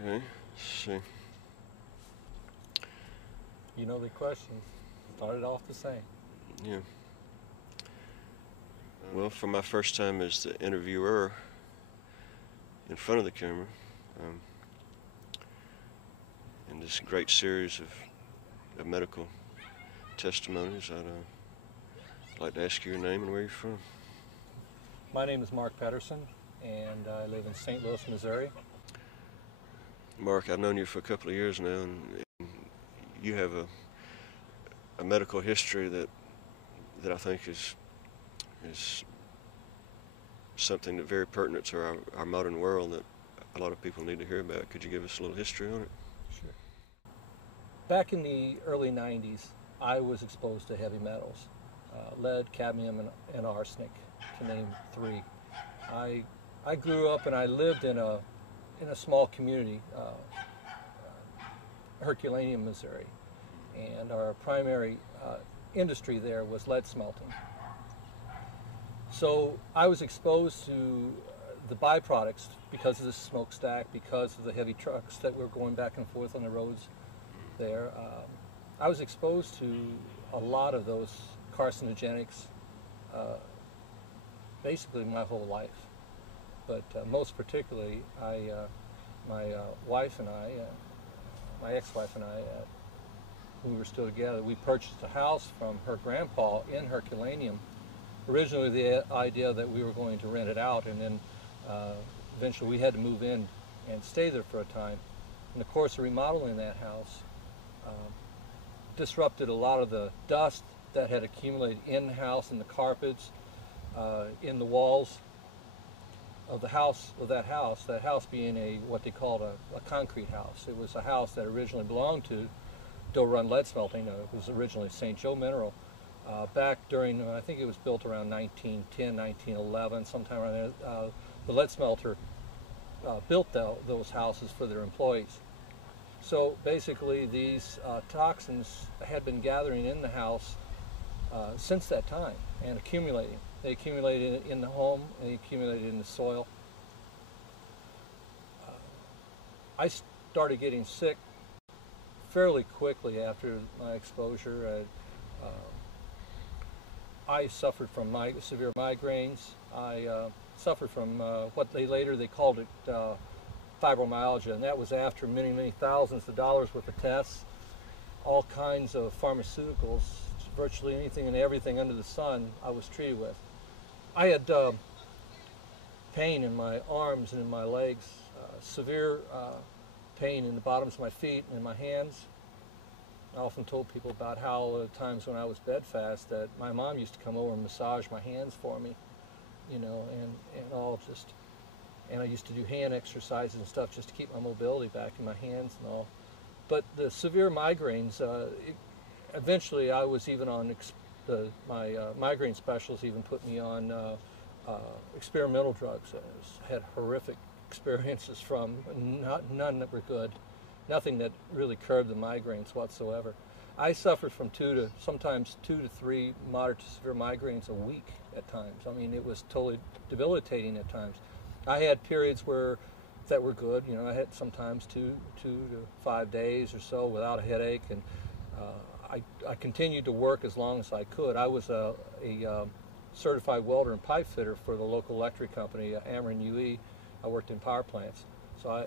Okay, let's see. You know the question. Started off the same. Yeah. Well, for my first time as the interviewer in front of the camera, in this great series of medical testimonies, I'd like to ask you your name and where you're from. My name is Mark Pedersen, and I live in St. Louis, Missouri. Mark, I've known you for a couple of years now, and you have a medical history that I think is something that very pertinent to our modern world that a lot of people need to hear about. Could you give us a little history on it? Sure. Back in the early 90s, I was exposed to heavy metals, lead, cadmium, and arsenic, to name three. I grew up and I lived in a small community, Herculaneum, Missouri, and our primary industry there was lead smelting. So I was exposed to the byproducts because of the smokestack, because of the heavy trucks that were going back and forth on the roads there. I was exposed to a lot of those carcinogenics basically my whole life. But most particularly, my wife and I, my ex-wife and I, when we were still together, we purchased a house from her grandpa in Herculaneum. Originally the idea that we were going to rent it out, and then eventually we had to move in and stay there for a time. In the course of remodeling that house, disrupted a lot of the dust that had accumulated in the house, in the carpets, in the walls of the house, that house being what they called a concrete house. It was a house that originally belonged to Doe Run Lead Smelting. It was originally St. Joe Mineral. Back during, I think it was built around 1910, 1911, sometime around there, the lead smelter built those houses for their employees. So basically these toxins had been gathering in the house since that time and accumulating. They accumulated in the home, and they accumulated in the soil. I started getting sick fairly quickly after my exposure. I suffered from severe migraines. I suffered from what they called it fibromyalgia, and that was after many thousands of dollars worth of tests, all kinds of pharmaceuticals, virtually anything and everything under the sun I was treated with. I had pain in my arms and in my legs, severe pain in the bottoms of my feet and in my hands. I often told people about how at times when I was bedfast that my mom used to come over and massage my hands for me, you know, and I used to do hand exercises and stuff just to keep my mobility back in my hands and all. But the severe migraines, eventually I was even on, my migraine specialist even put me on experimental drugs. I had horrific experiences from, none that were good. Nothing that really curbed the migraines whatsoever. I suffered from sometimes two to three moderate to severe migraines a week at times. I mean, it was totally debilitating at times. I had periods that were good. You know, I had sometimes 2 to 5 days or so without a headache, and I continued to work as long as I could. I was a certified welder and pipe fitter for the local electric company, Ameren UE. I worked in power plants. So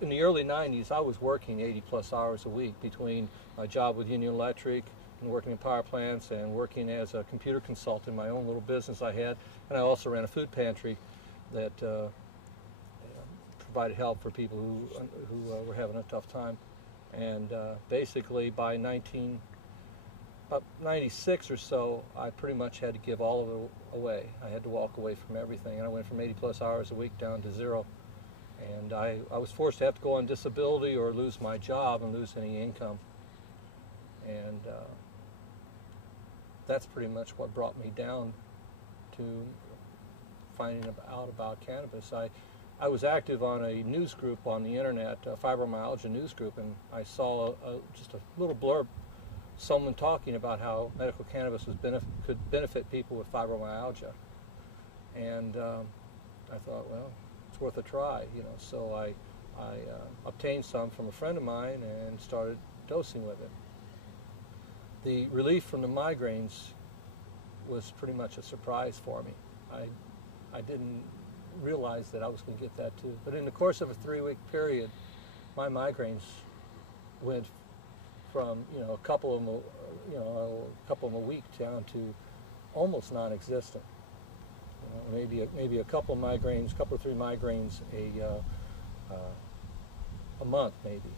in the early 90s, I was working 80-plus hours a week between my job with Union Electric and working in power plants and working as a computer consultant in my own little business I had. And I also ran a food pantry that provided help for people who were having a tough time. And basically by about 96 or so, I pretty much had to give all of it away. I had to walk away from everything. And I went from 80-plus hours a week down to 0. And I was forced to have to go on disability or lose my job and lose any income. And that's pretty much what brought me down to finding out about cannabis. I was active on a news group on the internet, a fibromyalgia news group, and I saw just a little blurb, someone talking about how medical cannabis could benefit people with fibromyalgia. And I thought, well, it's worth a try, you know. So I I obtained some from a friend of mine and started dosing with it. The relief from the migraines was pretty much a surprise for me. I didn't realize that I was going to get that too. But in the course of a 3-week period, my migraines went from a couple of them, a couple of them a week down to almost non-existent. Maybe a couple of migraines, couple or 3 migraines a month maybe,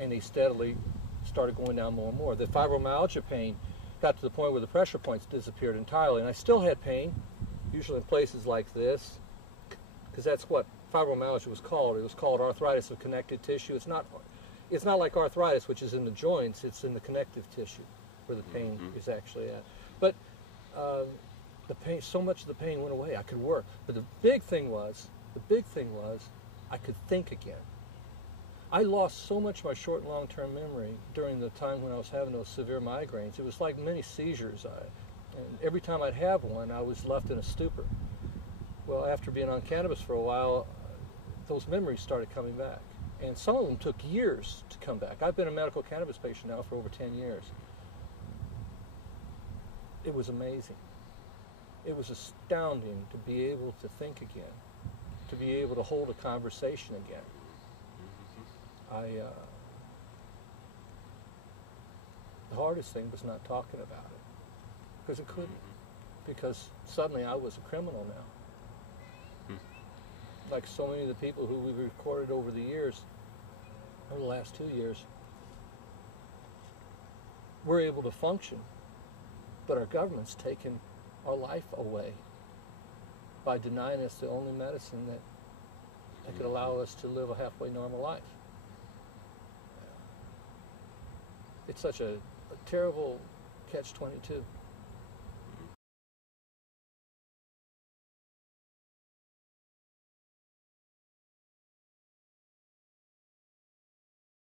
and they steadily started going down more and more. The fibromyalgia pain got to the point where the pressure points disappeared entirely, and I still had pain, usually in places like this, because that's what fibromyalgia was called. It was called arthritis of connective tissue. It's not like arthritis, which is in the joints. It's in the connective tissue where the pain is actually at. But the pain, so much of the pain went away. I could work. But the big thing was I could think again. I lost so much of my short and long-term memory during the time when I was having those severe migraines. It was like many seizures. And every time I'd have one, I was left in a stupor. Well, after being on cannabis for a while, those memories started coming back. And some of them took years to come back. I've been a medical cannabis patient now for over 10 years. It was amazing. It was astounding to be able to think again, to be able to hold a conversation again. The hardest thing was not talking about it, because I couldn't, because suddenly I was a criminal now. Like so many of the people who we recorded over the years, over the last 2 years, we're able to function, but our government's taken our life away by denying us the only medicine that could allow us to live a halfway normal life. It's such a terrible catch-22.